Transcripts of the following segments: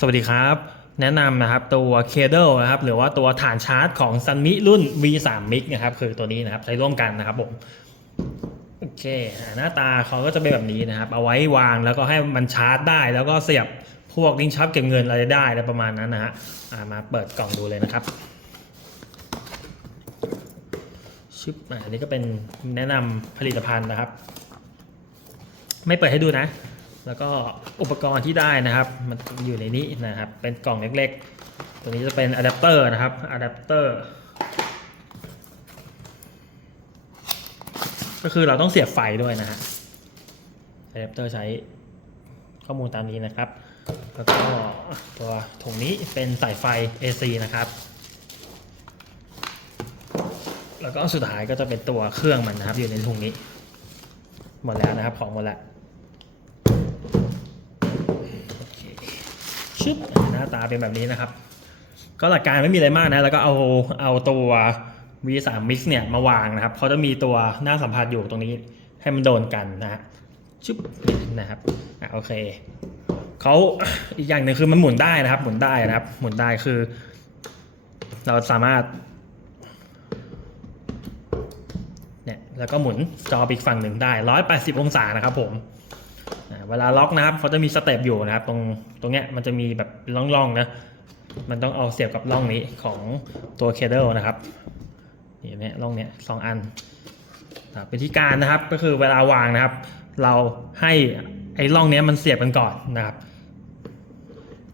สวัสดีครับ แนะนำนะครับตัวเคเบิลนะครับหรือว่าตัวฐานชาร์จของ s u n m i รุ่น V3 Mix นะครับคือตัวนี้นะครับใช้ร่วมกันนะครับผมโอเคหน้าตาเขาก็จะเป็นแบบนี้นะครับ เอาไว้วางแล้วก็ให้มันชาร์จได้ แล้วก็เสียบพวกลิ้นชักเก็บเงินอะไรได้อะไรประมาณนั้นนะฮะมาเปิดกล่องดูเลยนะครับชึบอ่าอันนี้ก็เป็นแนะนำผลิตภัณฑ์นะครับ ไม่เปิดให้ดูนะ แล้วก็อุปกรณ์ที่ได้นะครับ มันอยู่ในนี้นะครับ เป็นกล่องเล็กๆ ตัวนี้จะเป็นอะแดปเตอร์นะครับอะแดปเตอร์ก็คือเราต้องเสียบไฟด้วยนะฮะอะแดปเตอร์ใช้ข้อมูลตามนี้นะครับ แล้วก็ตัวถุงนี้เป็นสายไฟ AC นะครับ แล้วก็สุดท้ายก็จะเป็นตัวเครื่องมันนะครับ อยู่ในถุงนี้ หมดแล้วนะครับ ของหมดแล้ว ชึบหน้าตาเป็นแบบนี้นะครับ ก็หลักการไม่มีอะไรมากนะ แล้วก็เอาเอาตัว V3 Mix เนี่ยมาวางนะครับเขาจะมีตัวหน้าสัมผัสอยู่ตรงนี้ให้มันโดนกันนะฮะชึบนะครับอะโอเคเขาอีกอย่างหนึ่งคือมันหมุนได้นะครับ หมุนได้นะครับ หมุนได้คือ เราสามารถเนี่ยแล้วก็หมุนจออีกฝั่งหนึ่งได้ 180 องศานะครับผม เวลาล็อกนะครับเขาจะมีสเต็ปอยู่นะครับ ตรงตรงเนี้ยมันจะมีแบบร่องๆนะมันต้องเอาเสียบกับร่องนี้ของตัวเคเบิลนะครับนี่เนี่ยร่องเนี้ยสองอันเป็นที่การนะครับก็คือเวลาวางนะครับ เราให้ไอ้ร่องเนี้ยมันเสียบกันก่อนนะครับ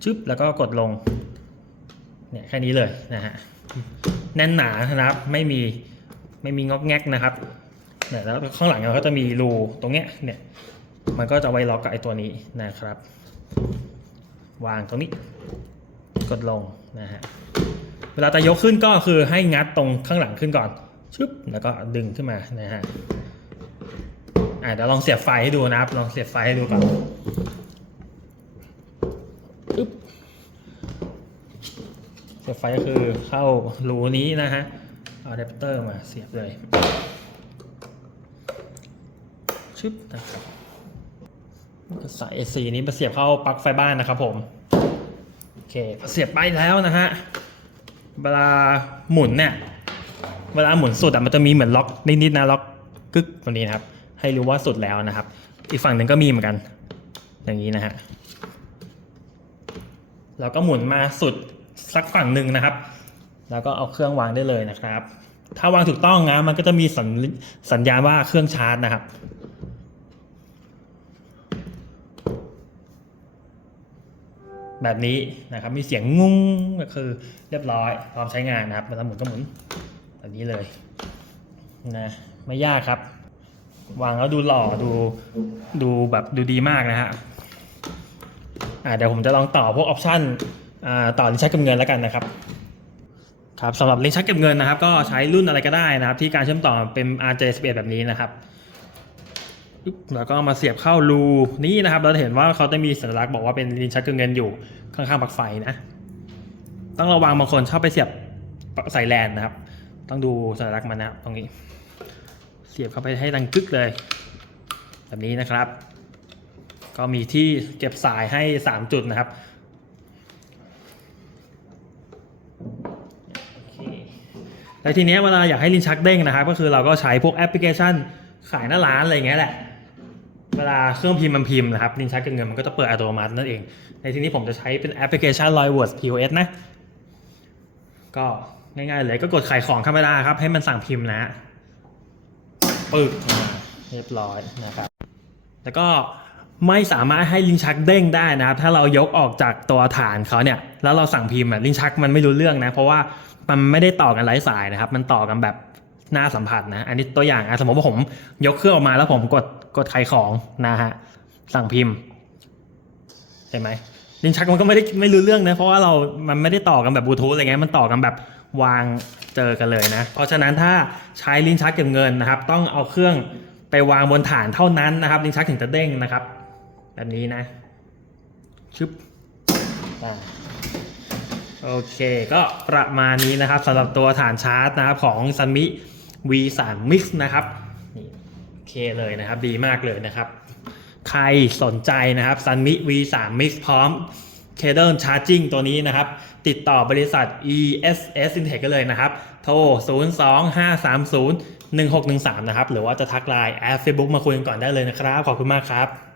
ชึบแล้วก็กดลงเนี่ยแค่นี้เลยนะฮะแน่นหนานะครับไม่มีไม่มีงอกแงกนะครับเนี่ยแล้วข้างหลังเราก็จะมีรูตรงเนี้ยเนี่ย มันก็จะไว้ล็อกกับไอ้ตัวนี้นะครับ วางตรงนี้ กดลงนะฮะเวลาจะยกขึ้นก็คือให้งัดตรงข้างหลังขึ้นก่อนชึบแล้วก็ดึงขึ้นมานะฮะอ่าเดี๋ยวลองเสียบไฟให้ดูนะครับ ลองเสียบไฟให้ดูก่อนปึ๊บเสียบไฟก็คือเข้ารูนี้นะฮะเอาอะแดปเตอร์มาเสียบเลยชึบนะครับ สาย AC นี้มาเสียบเข้าปลั๊กไฟบ้านนะครับผมโอเคพอเสียบไปแล้วนะฮะเวลาหมุนเนี่ยเวลาหมุนสุดอะมันจะมีเหมือนล็อกนิดๆนะล็อกกึกตรงนี้นะครับ ให้รู้ว่าสุดแล้วนะครับ อีกฝั่งหนึ่งก็มีเหมือนกัน อย่างนี้นะฮะแล้วก็หมุนมาสุดสักฝั่งหนึ่งนะครับ แล้วก็เอาเครื่องวางได้เลยนะครับ ถ้าวางถูกต้องนะมันก็จะมีสัญสัญญาณว่าเครื่องชาร์จนะครับ แบบนี้นะครับมีเสียงงุ้งก็คือเรียบร้อยพร้อมใช้งานนะครับเวลาหมุนก็หมุนแบบนี้เลยนะไม่ยากครับ วางแล้วดูหล่อดูดูแบบดูดีมากนะฮะอ่าเดี๋ยวผมจะลองต่อพวกออปชั่นอ่าต่อลิ้นชักเก็บเงินแล้วกันนะครับครับสำหรับลิ้นชักเก็บเงินนะครับ ก็ใช้รุ่นอะไรก็ได้นะครับ ที่การเชื่อมต่อเป็น RJ11 แบบนี้นะครับปึ๊บ แล้วก็มาเสียบเข้ารูนี่นะครับ เราจะเห็นว่าเขาจะมีสัญลักษณ์บอกว่าเป็นลิ้นชักเก็บเงินอยู่ข้างๆปลั๊กไฟนะ ต้องระวังบางคนชอบไปเสียบใส่แลนนะครับ ต้องดูสัญลักษณ์มันนะตรงนี้ เสียบเข้าไปให้ดังกึกเลย แบบนี้นะครับ ก็มีที่เก็บสายให้ 3 จุดนะครับแล้วทีเนี้ยเวลาอยากให้ลิ้นชักเด้งนะครับ ก็คือเราก็ใช้พวกแอปพลิเคชันขายหน้าร้านอะไรอย่างเงี้ยแหละ เวลาเครื่องพิมพ์มันพิมพ์นะครับลิ้นชักเก็บเงินมันก็จะเปิดอัตโนมัตินั่นเอง ในที่นี้ผมจะใช้เป็นแอปพลิเคชัน l o y w o r d POS นะ ก็ง่ายๆเลยก็กดขายของธรรมดาครับ ให้มันสั่งพิมพ์นะปึ๊บเรียบร้อยนะครับ แล้วก็ไม่สามารถให้ลิ้นชักเด้งได้นะครับ ถ้าเรายกออกจากตัวฐานเขาเนี่ย แล้วเราสั่งพิมพ์อะลิ้นชักมันไม่รู้เรื่องนะ เพราะว่ามันไม่ได้ต่อกันไร้สายนะครับ มันต่อกันแบบหน้าสัมผัสนะ อันนี้ตัวอย่างอะสมมติว่าผมยกเครื่องออกมาแล้วผมกด กดขายของนะฮะสั่งพิมพ์เห็นไหมลิ้นชักมันก็ไม่ได้ไม่รู้เรื่องนะเพราะว่าเรามันไม่ได้ต่อกันแบบบลูทูธอะไรเงี้ยมันต่อกันแบบวางเจอกันเลยนะ เพราะฉะนั้นถ้าใช้ลิ้นชักเก็บเงินนะครับ ต้องเอาเครื่องไปวางบนฐานเท่านั้นนะครับ ลิ้นชักถึงจะเด้งนะครับ แบบนี้นะชึบโอเค ก็ประมาณนี้นะครับสำหรับตัวฐานชาร์จนะครับของ s u n m i V3 Mix นะครับนี่ เคเลยนะครับ ดีมากเลยนะครับ ใครสนใจนะครับซันมิ V3 Mix พร้อมเคเดิลชาร์จิ่งตัวนี้นะครับ ติดต่อบริษัท ESS Intech ก็เลยนะครับ โทร 02530 1613 นะครับ หรือว่าจะทักไลน์แอด Facebook มาคุยกันก่อนได้เลยนะครับ ขอบคุณมากครับ